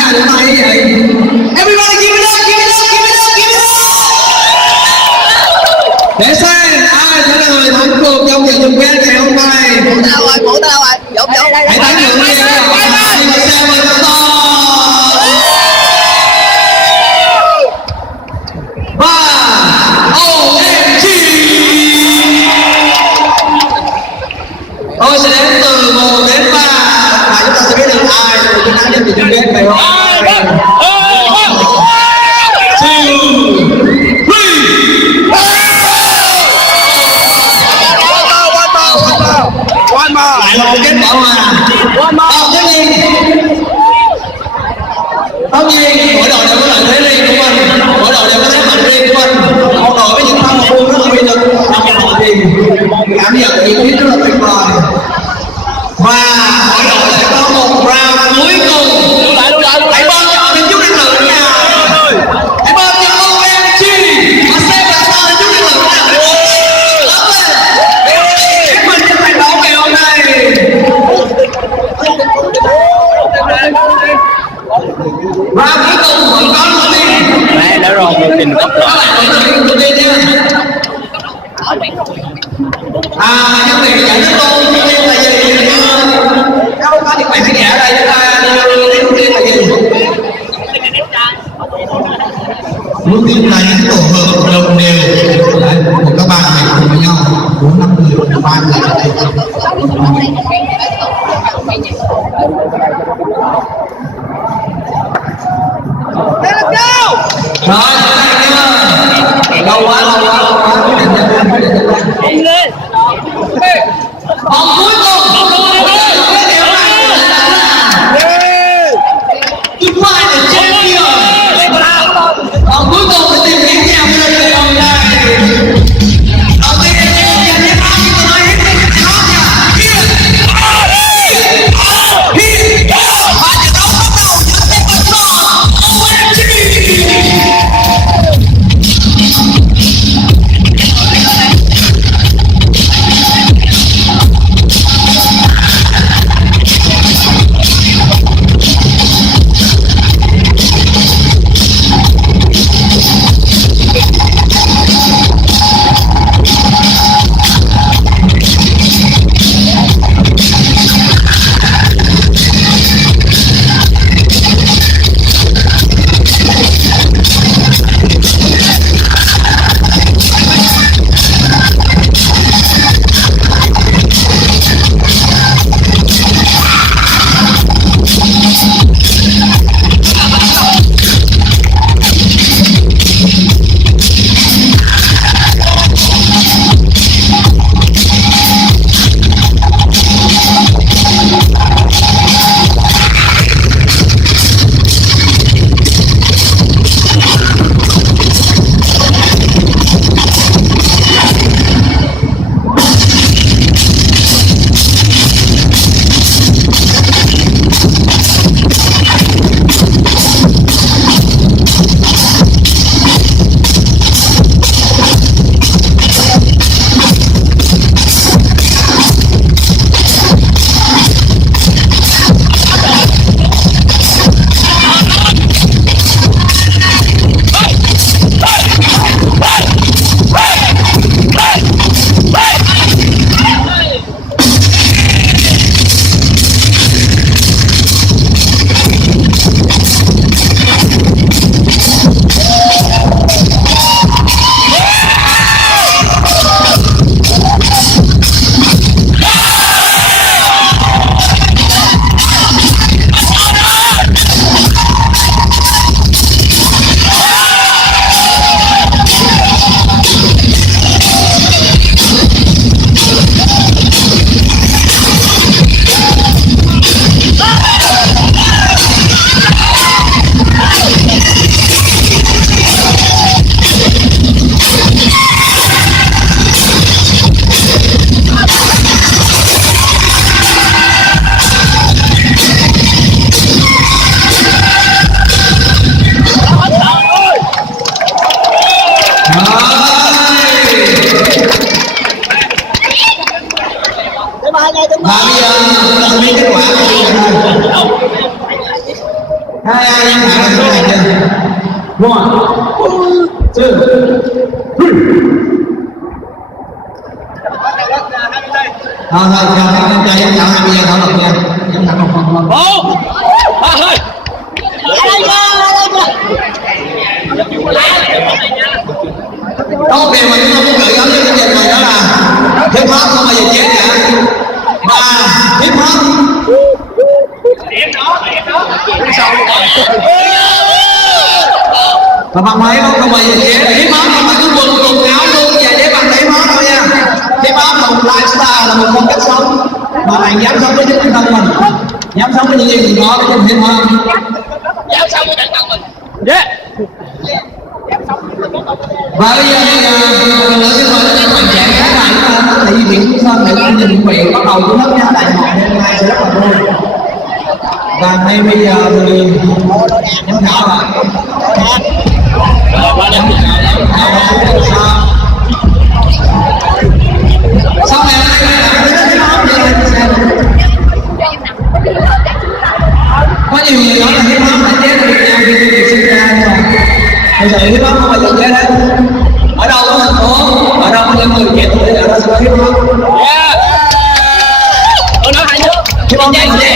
thấy ai cũng hay vậy? Everybody give it up, give it up, give it up, give it up. Để xem ai sẽ là người thắng cuộc trong trận chung kết ngày hôm nay. Mũ tao rồi, mũ tao rồi. Dũng, Dũng. Hãy tán thưởng đi các bạn. Se7en và O.M.G. Tôi sẽ đếm từ 1 đến 3 và chúng ta sẽ biết được ai là người chiến thắng trong trận chung kết ngày hôm nay. 2, 3, 4 lại là một kết quả hòa. Tất nhiên mỗi đội đều có lợi thế riêng của mình, mỗi đội đều có thế mạnh riêng của mình. Một đội với những pha một phương rất là uy lực, một đội thì cảm nhận nhiệt huyết rất là tuyệt vời. Và mỗi đội sẽ có một round cuối cùng. Hãy bơm cho thêm chút năng lượng nào. Hãy bơm cho O.M.G và Se7en chút năng lượng nào. Mình trong trận đấu ngày hôm nay. Và cuối cùng vẫn có một tin. Đấy, đã rồi một tình cấp Các bạn hãy thử một tin nha. Nhân tiện giải thích luôn, tin là gì? Nếu không có thì bạn hãy nhả ở đây chúng ta đi lấy tin là gì? Muốn tin là những tổ hợp đồng đều của các bạn này cùng với nhau, 4-5 người, 3 người ở đây. Rồi, lâu quá. lên. Vòng cuối cùng. To find the champion. Vòng cuối cùng sẽ tìm kiếm nhau cho người hôm nay. Đầu tiên là champion nhé, ai cũng nói hết mình cái đó nha. Hit. Và trận đấu bắt đầu giữa Se7en và O.M.G. giám khảo là số này chưa? One, two, three. Thôi thôi, cho giám khảo 20 giây thảo luận nha. Giám khảo một phần. 4, 3 thôi. Có một điều mà chúng tôi muốn gửi gắm đến chương trình này đó là hip hop không bao giờ chết cả. Và hip hop và bạn thấy không bao giờ chết. Hip hop không phải cứ quần quần áo luôn và để bạn hip hop thôi nha. Hip hop là một lifestyle, là một phong cách sống mà bạn dám sống với chính bản thân mình, dám sống với những gì mình có với trong hip hop, Dám sống với bản thân mình. và bây giờ thì nữa xin mời các bạn trẻ các bạn có thể di chuyển xuống sân để chương trình chuẩn bị bắt đầu chính thức nha. Đại hội đêm nay sẽ rất là vui. Và ngay bây giờ thì giám khảo là sau ngày hôm nay các bạn thấy hip hop như thế nào? Có nhiều người nói là hip hop đã chết ở Việt Nam khi được sinh ra rồi. Bây giờ hip hop không bao giờ chết hết. Ở đâu có thành phố, ở đâu có những người trẻ tuổi ở đó sẽ có hip hop. Tôi nói hay nữa. Hip hop chết chết.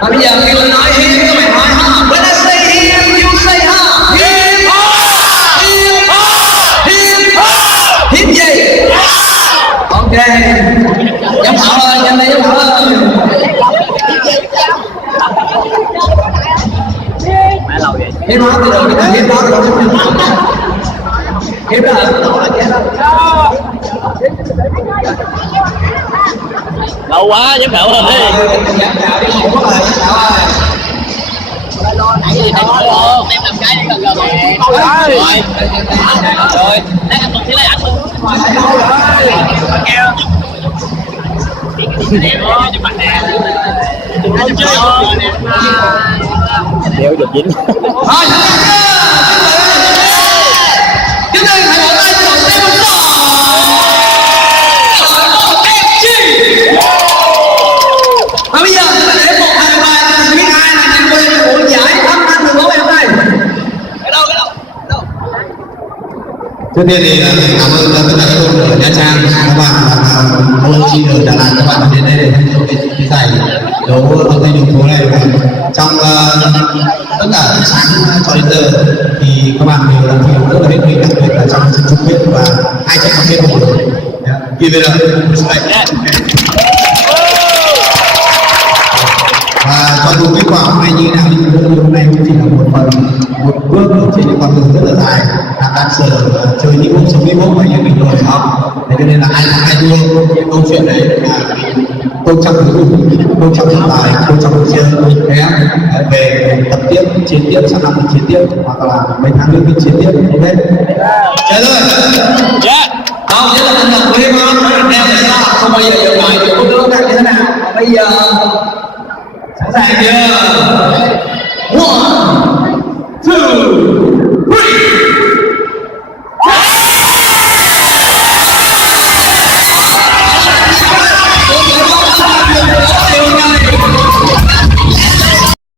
Và bây giờ khi tôi nói hip, các bạn nói hop. When I say hip, you say hop. Hip hop, hip hop, hip hop. Hip gì? Ok. Giám khảo ơi, nhanh lên giám khảo ơi. Hip hop thì rồi, cái hip hop thì đâu có hip hop. Hip đó là đâu là chết đâu. Lâu quá giám khảo ơi. Giám khảo đi không có lời giám khảo ơi. Nãy luôn, em làm cái đi gần gần nè. Rồi, lấy anh Tuấn sẽ lấy ảnh luôn. Đeo được dính. Rồi, chúng ta hãy một tay của Se7en. Và bây giờ chúng ta để 1, 2, 3 biết ai là nhân viên của buổi giải âm thanh đường phố ngày hôm nay. Cái đâu? Trước tiên thì cảm ơn tất cả các đội ở Nha Trang, các bạn O.M.G ở Đà Lạt, các bạn đến đây để tham dự cái giải đấu âm thanh đường phố này. Trong tất cả sáng cho đến giờ thì các bạn đều làm việc rất là hết mình, đặc biệt là trong trận chung kết và 2 trận chung kết một buổi. Vì vậy là và cho dù kết quả hôm nay như thế nào đi nữa, hôm nay cũng chỉ là một bước trên những con đường rất là dài, là tan sở chơi hip hop, sống hip hop và những người học. Thế cho nên là ai thắng ai thua, những câu chuyện đấy là tôn trọng người dùng, tôn trọng nhân tài, tôn trọng người chơi. Về tập tiếp, chiến tiếp, sang năm chiến tiếp, hoặc là mấy tháng nữa chiến tiếp như thế. Chơi thôi. Không, nhất là tinh thần của hip hop nó đeo là sao? Không bao giờ dừng lại, dù có nước như thế nào. Bây giờ sẵn sàng chưa? 1,